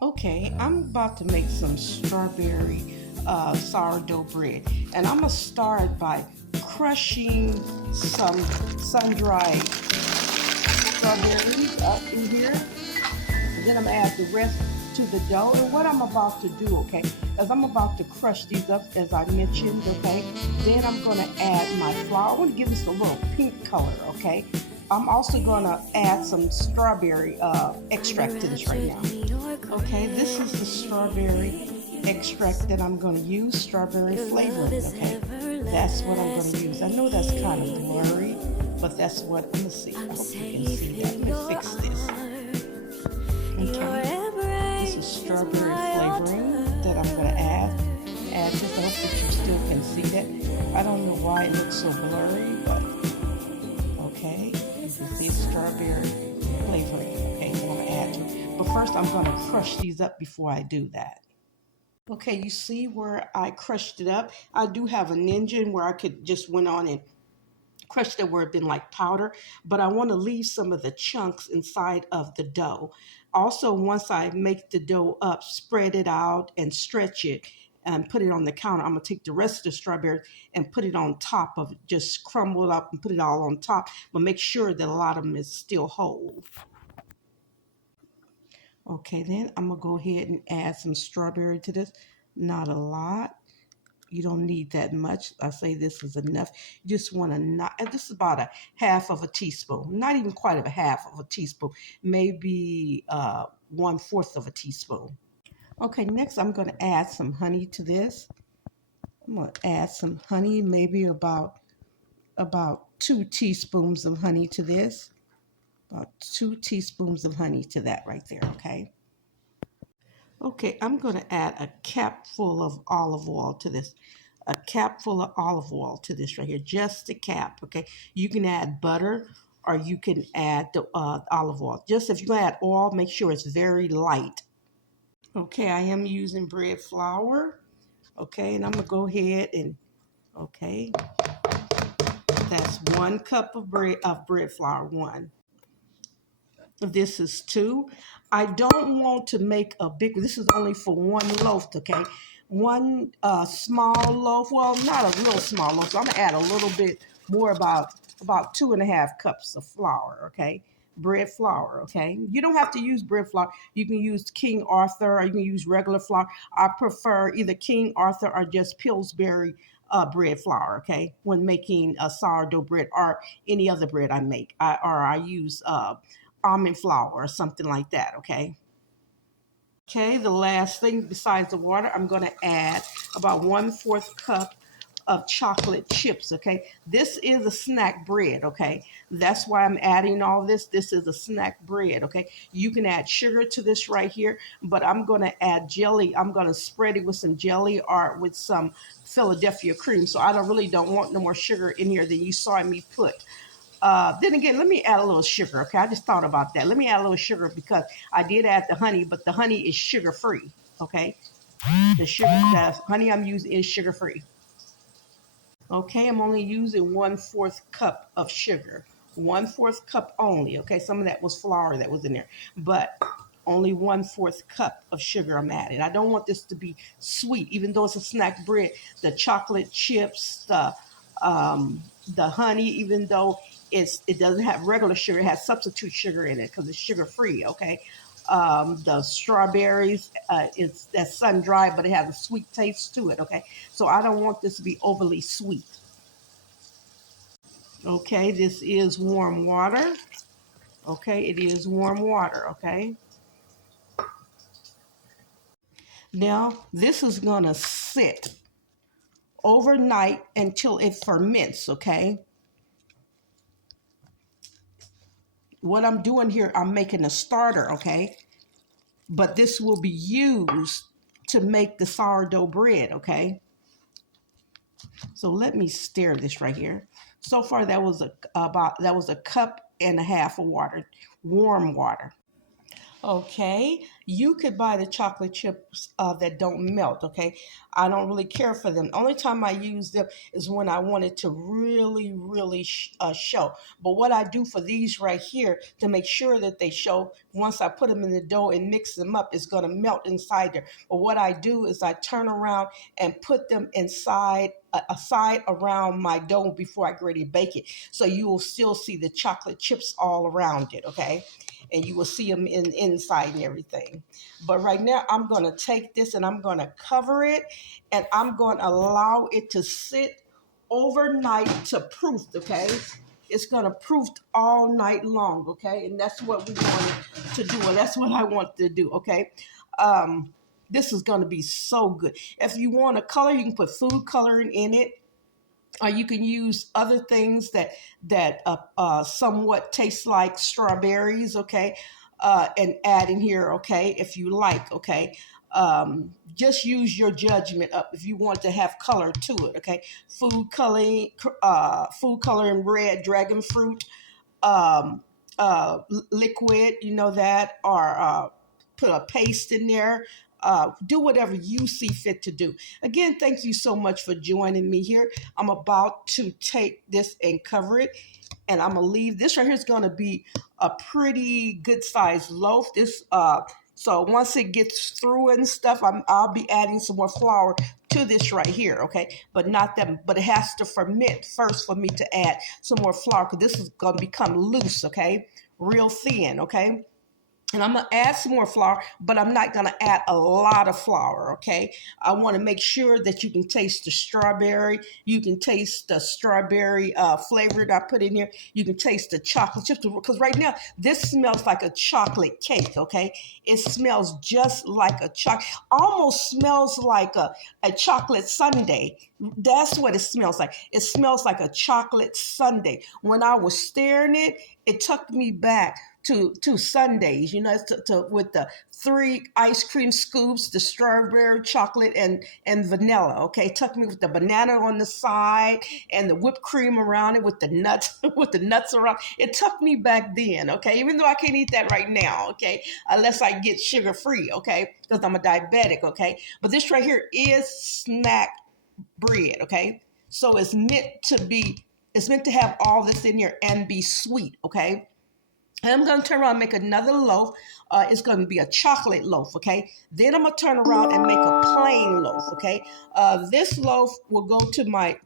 Okay, I'm about to make some strawberry sourdough bread, and I'm gonna start by crushing some sun-dried strawberries up in here. And then I'm gonna add the rest to the dough. And what I'm about to do, okay, is I'm about to crush these up as I mentioned, okay. Then I'm gonna add my flour. I want to give this a little pink color, okay. I'm also gonna add some strawberry extract to this right now. Okay, this is the strawberry extract that I'm going to use, strawberry flavoring, okay? That's what I'm going to use. I know that's kind of blurry, but that's what I'm going to see. I hope you can see that. Let me fix this. Okay, this is strawberry flavoring that I'm going to add this. I hope that you still can see that. I don't know why it looks so blurry, but okay, you can see strawberry flavoring. Okay, I'm going to add to it. But first, I'm going to crush these up before I do that. Okay, you see where I crushed it up? I do have an engine where I could just went on and crushed it where it been like powder, but I want to leave some of the chunks inside of the dough. Also, once I make the dough up, spread it out and stretch it and put it on the counter, I'm going to take the rest of the strawberries and put it on top of it. Just crumble it up and put it all on top, but make sure that a lot of them is still whole. Okay, then I'm gonna go ahead and add some strawberry to this. Not a lot. You don't need that much. I say this is enough. You just want to not, and this is about a half of a teaspoon. Not even quite a half of a teaspoon. Maybe 1/4 of a teaspoon. Okay, next I'm gonna add some honey to this. I'm gonna add some honey, maybe about 2 teaspoons of honey to this. About 2 teaspoons of honey to that right there, okay? Okay, I'm going to add a cap full of olive oil to this. A cap full of olive oil to this right here. Just a cap, okay? You can add butter or you can add the olive oil. Just if you're going to add oil, make sure it's very light. Okay, I am using bread flour. Okay, and I'm going to go ahead and, okay, that's 1 cup of bread flour, one. This is 2. I don't want to make a big, this is only for 1 loaf, okay? One small loaf, well, not a real small loaf, so I'm gonna add a little bit more, about 2.5 cups of flour, okay? Bread flour, okay? You don't have to use bread flour. You can use King Arthur or you can use regular flour. I prefer either King Arthur or just Pillsbury bread flour, okay? When making a sourdough bread or any other bread I make, I use almond flour or something like that, okay? Okay, the last thing besides the water, I'm going to add about 1/4 cup of chocolate chips, okay? This is a snack bread, okay? That's why I'm adding all this. This is a snack bread, okay? You can add sugar to this right here, but I'm going to add jelly. I'm going to spread it with some jelly or with some Philadelphia cream. So I don't want no more sugar in here than you saw me put. Then again, let me add a little sugar. Okay, I just thought about that. Let me add a little sugar because I did add the honey, but the honey is sugar free. Okay, the honey I'm using is sugar free. Okay, I'm only using 1/4 cup of sugar. 1/4 cup only. Okay, some of that was flour that was in there, but only 1/4 cup of sugar I'm adding. I don't want this to be sweet, even though it's a snack bread. The chocolate chips, the honey, even though it doesn't have regular sugar, it has substitute sugar in it because it's sugar free. Okay, the strawberries it's that's sun dried, but it has a sweet taste to it. Okay, so I don't want this to be overly sweet. Okay, this is warm water. Okay, it is warm water. Okay, now this is gonna sit overnight until it ferments. Okay, what I'm doing here, I'm making a starter. Okay, but this will be used to make the sourdough bread. Okay, so let me stir this right here. So far, that was a cup and a half of water, warm water. Okay, you could buy the chocolate chips that don't melt. Okay, I don't really care for them. Only time I use them is when I want it to really show. But what I do for these right here to make sure that they show, once I put them in the dough and mix them up, it's going to melt inside there. But what I do is I turn around and put them inside a side around my dough before I get ready to bake it. So you will still see the chocolate chips all around it. Okay, and you will see them in inside and everything. But right now I'm going to take this and I'm going to cover it, and I'm going to allow it to sit overnight to proof. Okay, it's going to proof all night long. Okay, and that's what we want to do, and that's what I want to do. Okay, this is going to be so good. If you want a color, you can put food coloring in it, or you can use other things that somewhat taste like strawberries, okay, and add in here, okay, if you like, okay. Just use your judgment up if you want to have color to it, okay. Food coloring red dragon fruit, um, liquid, you know that, or put a paste in there. Do whatever you see fit to do. Again, thank you so much for joining me here. I'm about to take this and cover it, and I'm gonna leave this right here is gonna be a pretty good sized loaf. So once it gets through and stuff, I'll be adding some more flour to this right here, okay? But not that, but it has to ferment first for me to add some more flour, because this is gonna become loose, okay? Real thin, okay? And I'm gonna add some more flour, but I'm not gonna add a lot of flour, okay? I wanna make sure that you can taste the strawberry. You can taste the strawberry flavor that I put in here. You can taste the chocolate chips, because right now, this smells like a chocolate cake, okay? It smells just like a almost smells like a chocolate sundae. That's what it smells like. It smells like a chocolate sundae. When I was staring it took me back to Sundays, you know, with the 3 ice cream scoops, the strawberry, chocolate, and vanilla. Okay, tuck me with the banana on the side and the whipped cream around it with the nuts with the nuts around. It took me back then. Okay, even though I can't eat that right now. Okay, unless I get sugar free. Okay, because I'm a diabetic. Okay, but this right here is snack bread. Okay, so it's meant to be. It's meant to have all this in here and be sweet. Okay. And I'm going to turn around and make another loaf. It's going to be a chocolate loaf, okay? Then I'm going to turn around and make a plain loaf, okay? This loaf will go to my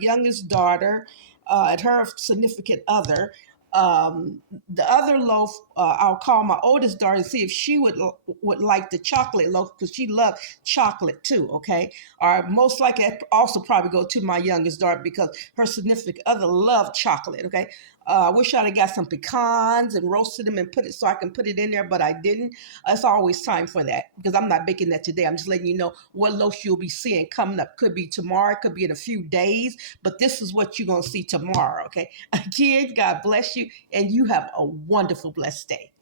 youngest daughter and her significant other. The other loaf, I'll call my oldest daughter and see if she would like the chocolate loaf, because she loves chocolate too, okay? Or most likely I'd also probably go to my youngest daughter because her significant other loved chocolate, okay? I wish I'd have got some pecans and roasted them and put it so I can put it in there, but I didn't. It's always time for that because I'm not baking that today. I'm just letting you know what loaf you'll be seeing coming up. Could be tomorrow, could be in a few days, but this is what you're going to see tomorrow, okay? Again, God bless you, and you have a wonderful, blessed day.